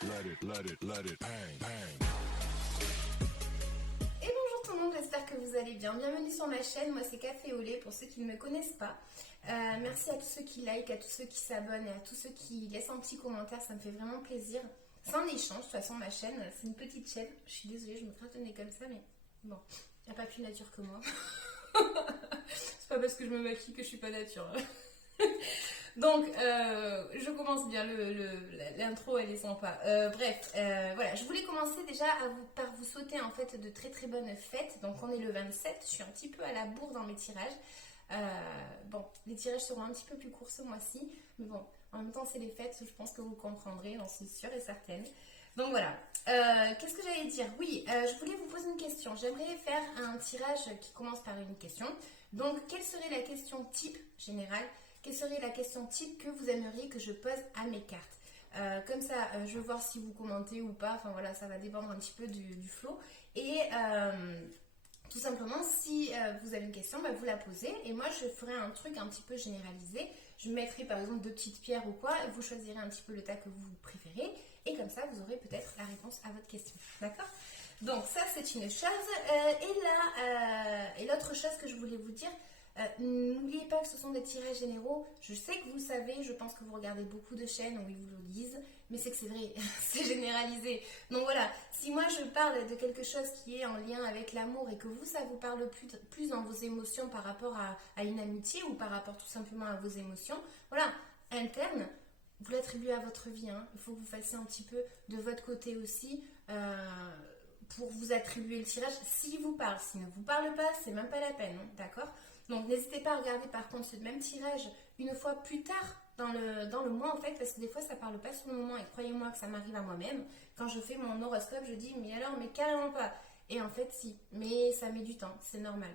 Et bonjour tout le monde, j'espère que vous allez bien. Bienvenue sur ma chaîne, moi c'est Café au lait pour ceux qui ne me connaissent pas. Merci à tous ceux qui like, à tous ceux qui s'abonnent et à tous ceux qui laissent un petit commentaire, ça me fait vraiment plaisir. C'est un échange, de toute façon ma chaîne, c'est une petite chaîne. Je suis désolée, je me gratte le nez comme ça, mais bon, il n'y a pas plus nature que moi. C'est pas parce que je me maquille que je suis pas nature. Donc, je commence bien, l'intro elle est sympa. Voilà, je voulais commencer déjà par vous souhaiter en fait de très très bonnes fêtes. Donc on est le 27, je suis un petit peu à la bourre dans mes tirages. Bon, les tirages seront un petit peu plus courts ce mois-ci, mais bon, en même temps c'est les fêtes, je pense que vous comprendrez, j'en suis sûre et certaine. Donc voilà, qu'est-ce que j'allais dire? Oui, je voulais vous poser une question. J'aimerais faire un tirage qui commence par une question. Donc, quelle serait la question type générale? Quelle serait la question type que vous aimeriez que je pose à mes cartes? Comme ça, je veux voir si vous commentez ou pas. Enfin voilà, ça va dépendre un petit peu du flow. Et tout simplement, si vous avez une question, bah, vous la posez. Et moi, je ferai un truc un petit peu généralisé. Je mettrai par exemple 2 petites pierres ou quoi. Vous choisirez un petit peu le tas que vous préférez. Et comme ça, vous aurez peut-être la réponse à votre question. D'accord? Donc ça, c'est une chose. Et l'autre chose que je voulais vous dire, n'oubliez pas que ce sont des tirages généraux. Je sais que vous savez, je pense que vous regardez beaucoup de chaînes où ils vous le disent, mais c'est que c'est vrai, c'est généralisé. Donc voilà, si moi je parle de quelque chose qui est en lien avec l'amour et que vous, ça vous parle plus dans vos émotions par rapport à une amitié ou par rapport tout simplement à vos émotions, voilà, internes, vous l'attribuez à votre vie. Hein. Il faut que vous fassiez un petit peu de votre côté aussi pour vous attribuer le tirage s'il vous parle. S'il ne vous parle pas, c'est même pas la peine, hein, d'accord? Donc n'hésitez pas à regarder par contre ce même tirage une fois plus tard dans le mois en fait, parce que des fois ça parle pas sur le moment et croyez-moi que ça m'arrive à moi-même. Quand je fais mon horoscope, je dis mais alors, mais carrément pas. Et en fait si, mais ça met du temps, c'est normal.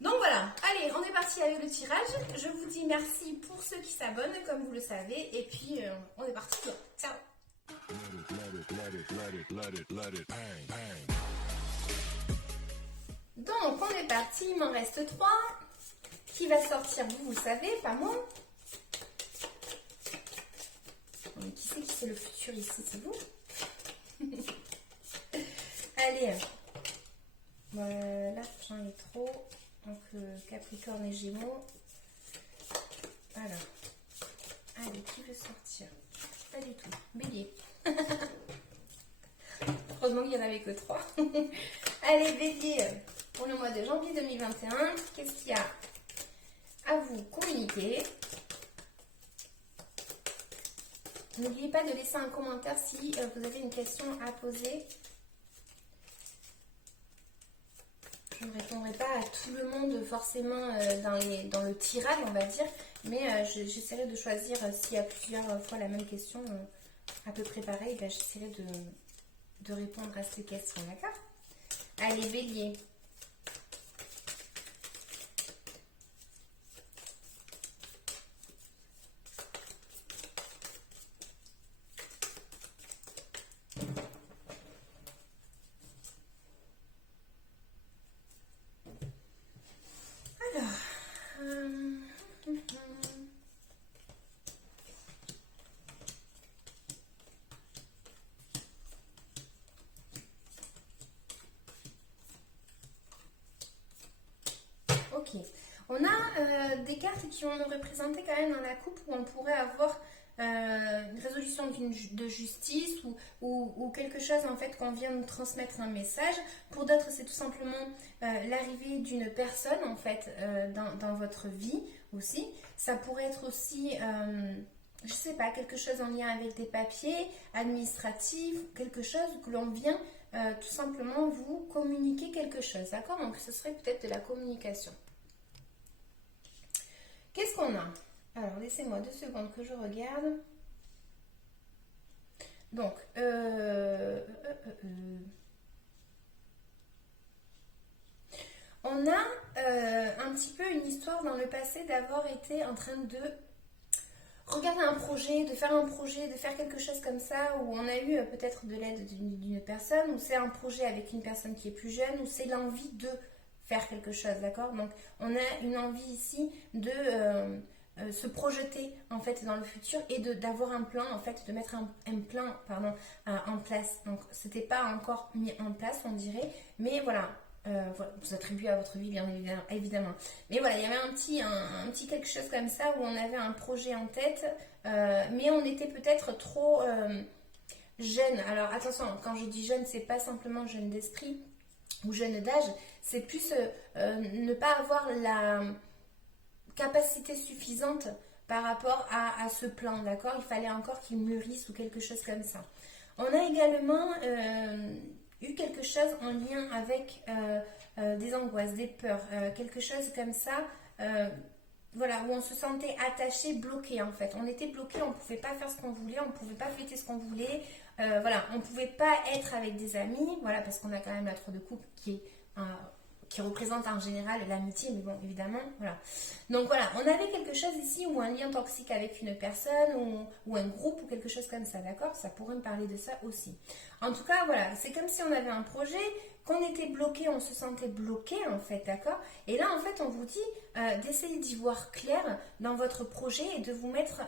Donc voilà, allez, on est parti avec le tirage. Je vous dis merci pour ceux qui s'abonnent, comme vous le savez, et puis on est parti. Ciao. Donc on est parti, il m'en reste 3. Qui va sortir, vous le savez, pas moi. Mais qui c'est le futur ici, c'est vous? Allez, voilà, j'en ai trop. Donc Capricorne et Gémeaux. Alors, allez, qui veut sortir? Pas du tout. Bélier. Heureusement qu'il n'y en avait que 3. Allez, Bélier, pour le mois de janvier 2021, qu'est-ce qu'il y a à vous communiquer? N'oubliez pas de laisser un commentaire si vous avez une question à poser. Je ne répondrai pas à tout le monde forcément dans le tirage, on va dire, mais j'essaierai de choisir s'il y a plusieurs fois la même question à peu près pareil, ben, j'essaierai de répondre à ces questions, d'accord? Allez, Bélier. Ok, on a des cartes qui vont nous représenter quand même dans la coupe où on pourrait avoir une résolution de justice ou quelque chose en fait qu'on vient nous transmettre un message. Pour d'autres, c'est tout simplement l'arrivée d'une personne en fait dans votre vie aussi. Ça pourrait être aussi, je sais pas, quelque chose en lien avec des papiers administratifs, quelque chose que l'on vient tout simplement vous communiquer quelque chose, d'accord? Donc ce serait peut-être de la communication. Qu'est-ce qu'on a? Alors, laissez-moi 2 secondes que je regarde. Donc, on a un petit peu une histoire dans le passé d'avoir été en train de regarder un projet, de faire un projet, de faire quelque chose comme ça, où on a eu peut-être de l'aide d'une personne, ou c'est un projet avec une personne qui est plus jeune, ou c'est l'envie de faire quelque chose, d'accord? Donc, on a une envie ici se projeter en fait dans le futur et d'avoir un plan, en fait, de mettre un plan pardon, en place. Donc, c'était pas encore mis en place, on dirait, mais voilà. Voilà, vous attribuez à votre vie bien évidemment. Mais voilà, il y avait un petit quelque chose comme ça où on avait un projet en tête, mais on était peut-être trop jeune. Alors attention, quand je dis jeune, c'est pas simplement jeune d'esprit ou jeune d'âge, c'est plus ne pas avoir la capacité suffisante par rapport à ce plan, d'accord? Il fallait encore qu'il mûrisse ou quelque chose comme ça. On a également eu quelque chose en lien avec des angoisses, des peurs, quelque chose comme ça, voilà, où on se sentait attaché, bloqué en fait. On était bloqué, on ne pouvait pas faire ce qu'on voulait, on ne pouvait pas fêter ce qu'on voulait, voilà, on ne pouvait pas être avec des amis, voilà, parce qu'on a quand même la trois de coupe qui représente en général l'amitié, mais bon, évidemment, voilà. Donc voilà, on avait quelque chose ici, ou un lien toxique avec une personne, ou un groupe, ou quelque chose comme ça, d'accord? Ça pourrait me parler de ça aussi. En tout cas, voilà, c'est comme si on avait un projet, qu'on était bloqué, on se sentait bloqué, en fait, d'accord? Et là, en fait, on vous dit d'essayer d'y voir clair dans votre projet et de vous mettre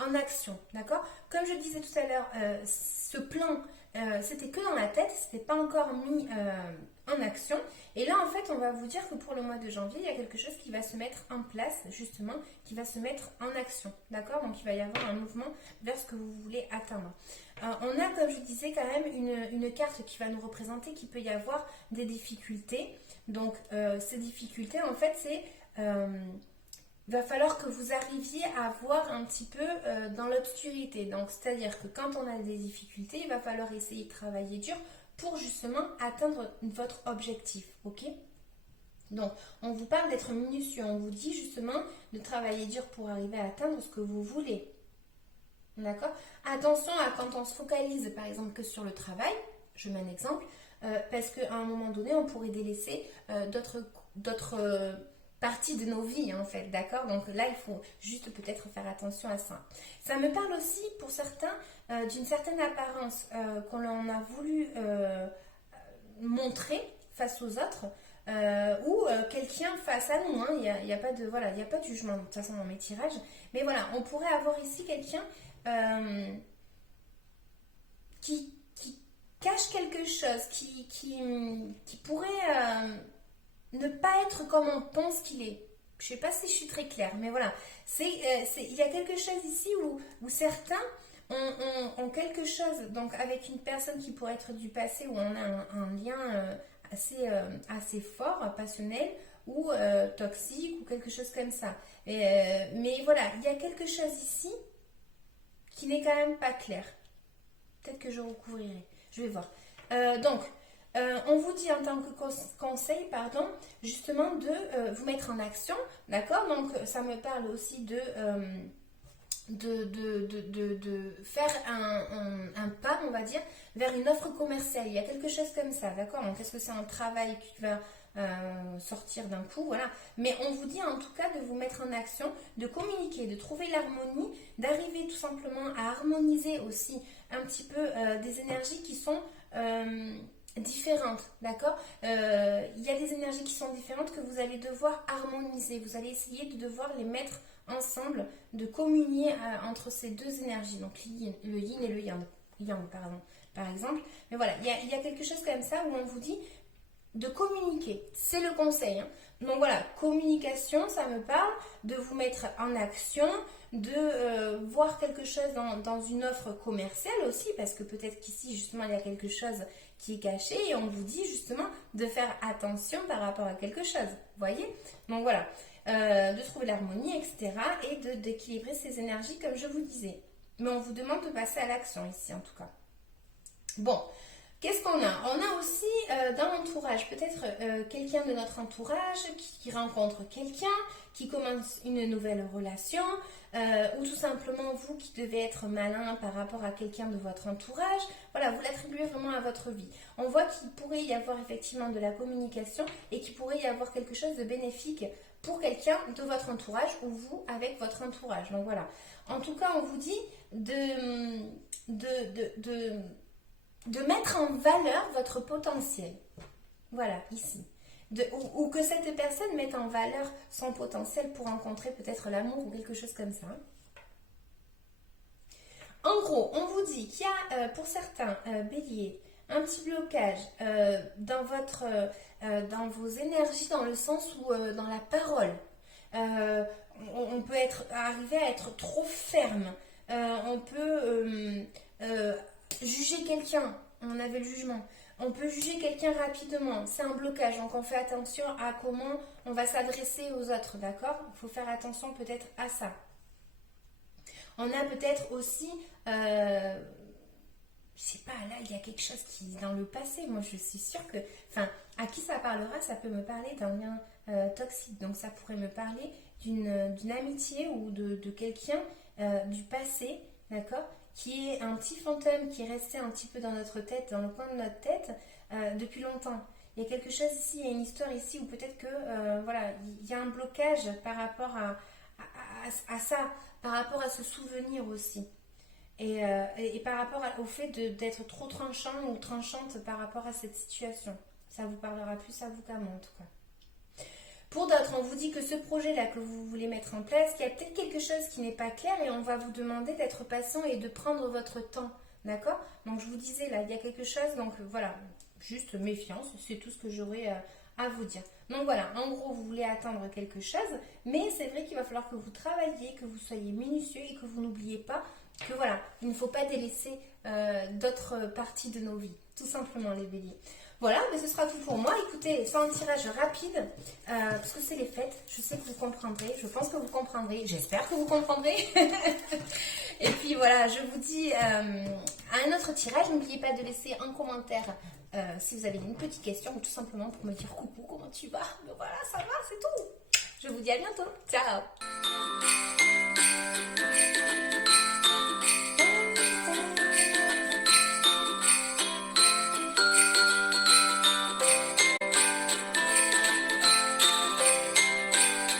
en action, d'accord? Comme je disais tout à l'heure, ce plan, c'était que dans la tête, c'était pas encore mis en action. Et là, en fait, on va vous dire que pour le mois de janvier, il y a quelque chose qui va se mettre en place, justement, qui va se mettre en action, d'accord? Donc, il va y avoir un mouvement vers ce que vous voulez atteindre. On a, comme je disais, quand même une carte qui va nous représenter qu'il peut y avoir des difficultés. Donc, ces difficultés, en fait, c'est... va falloir que vous arriviez à voir un petit peu dans l'obscurité. Donc, c'est-à-dire que quand on a des difficultés, il va falloir essayer de travailler dur pour justement atteindre votre objectif, ok? Donc, on vous parle d'être minutieux, on vous dit justement de travailler dur pour arriver à atteindre ce que vous voulez. D'accord? Attention à quand on se focalise par exemple que sur le travail, je mets un exemple, parce qu'à un moment donné, on pourrait délaisser d'autres parties de nos vies en fait, d'accord? Donc là, il faut juste peut-être faire attention à ça. Ça me parle aussi pour certains d'une certaine apparence qu'on a voulu montrer face aux autres. Ou quelqu'un face à nous, hein. Il y a pas de voilà, il n'y a pas de jugement de toute façon dans mes tirages, mais voilà, on pourrait avoir ici quelqu'un qui cache quelque chose, qui pourrait ne pas être comme on pense qu'il est. Je sais pas si je suis très claire, mais voilà, il y a quelque chose ici où certains ont quelque chose, donc avec une personne qui pourrait être du passé, où on a un lien assez fort, passionnel, ou toxique, ou quelque chose comme ça. Mais voilà, il y a quelque chose ici qui n'est quand même pas clair. Peut-être que je recouvrirai. Je vais voir. On vous dit en tant que conseil, pardon, justement de vous mettre en action, d'accord? Donc, ça me parle aussi de faire un pas, on va dire, vers une offre commerciale. Il y a quelque chose comme ça, d'accord? Donc, est-ce que c'est un travail qui va sortir d'un coup, voilà. Mais on vous dit en tout cas de vous mettre en action, de communiquer, de trouver l'harmonie, d'arriver tout simplement à harmoniser aussi un petit peu des énergies qui sont différentes, d'accord? Il y a des énergies qui sont différentes que vous allez devoir harmoniser. Vous allez essayer de devoir les mettre ensemble, de communier entre ces deux énergies, donc le yin et le yang, pardon, par exemple. Mais voilà, il y a quelque chose comme ça où on vous dit de communiquer, c'est le conseil, hein. Donc voilà, communication, ça me parle de vous mettre en action, de voir quelque chose dans une offre commerciale aussi, parce que peut-être qu'ici justement il y a quelque chose qui est caché et on vous dit justement de faire attention par rapport à quelque chose, vous voyez? Donc voilà, de trouver l'harmonie, etc. et d'équilibrer ces énergies comme je vous disais. Mais on vous demande de passer à l'action ici en tout cas. Bon. Qu'est-ce qu'on a? On a aussi dans l'entourage, peut-être quelqu'un de notre entourage qui rencontre quelqu'un, qui commence une nouvelle relation, ou tout simplement vous qui devez être malin par rapport à quelqu'un de votre entourage. Voilà, vous l'attribuez vraiment à votre vie. On voit qu'il pourrait y avoir effectivement de la communication et qu'il pourrait y avoir quelque chose de bénéfique pour quelqu'un de votre entourage ou vous avec votre entourage. Donc voilà. En tout cas, on vous dit de mettre en valeur votre potentiel. Voilà, ici. ou que cette personne mette en valeur son potentiel pour rencontrer peut-être l'amour ou quelque chose comme ça. En gros, on vous dit qu'il y a pour certains béliers un petit blocage dans vos énergies, dans le sens où dans la parole. On peut arriver à être trop ferme. On peut juger quelqu'un. On avait le jugement. On peut juger quelqu'un rapidement. C'est un blocage. Donc on fait attention à comment on va s'adresser aux autres. D'accord? Il faut faire attention peut-être à ça. On a peut-être aussi, je sais pas, là il y a quelque chose qui est dans le passé. Moi je suis sûre que, enfin, à qui ça parlera, ça peut me parler d'un lien toxique. Donc ça pourrait me parler d'une amitié ou de quelqu'un du passé, d'accord, qui est un petit fantôme qui est resté un petit peu dans notre tête, dans le coin de notre tête depuis longtemps. Il y a quelque chose ici, il y a une histoire ici où peut-être que, voilà, il y a un blocage par rapport à ça, par rapport à ce souvenir aussi. Et par rapport au fait d'être trop tranchant ou tranchante par rapport à cette situation. Ça vous parlera plus à vous qu'à moi en tout cas. Pour d'autres, on vous dit que ce projet-là que vous voulez mettre en place, qu'il y a peut-être quelque chose qui n'est pas clair et on va vous demander d'être patient et de prendre votre temps. D'accord? Donc je vous disais là, il y a quelque chose, donc voilà, juste méfiance, c'est tout ce que j'aurais à vous dire. Donc voilà, en gros, vous voulez attendre quelque chose, mais c'est vrai qu'il va falloir que vous travailliez, que vous soyez minutieux et que vous n'oubliez pas que voilà, il ne faut pas délaisser d'autres parties de nos vies, tout simplement les béliers. Voilà, mais ce sera tout pour moi. Écoutez, c'est un tirage rapide, parce que c'est les fêtes. Je sais que vous comprendrez, je pense que vous comprendrez, j'espère que vous comprendrez. Et puis voilà, je vous dis à un autre tirage. N'oubliez pas de laisser un commentaire si vous avez une petite question ou tout simplement pour me dire coucou, comment tu vas. Mais voilà, ça va, c'est tout. Je vous dis à bientôt. Ciao.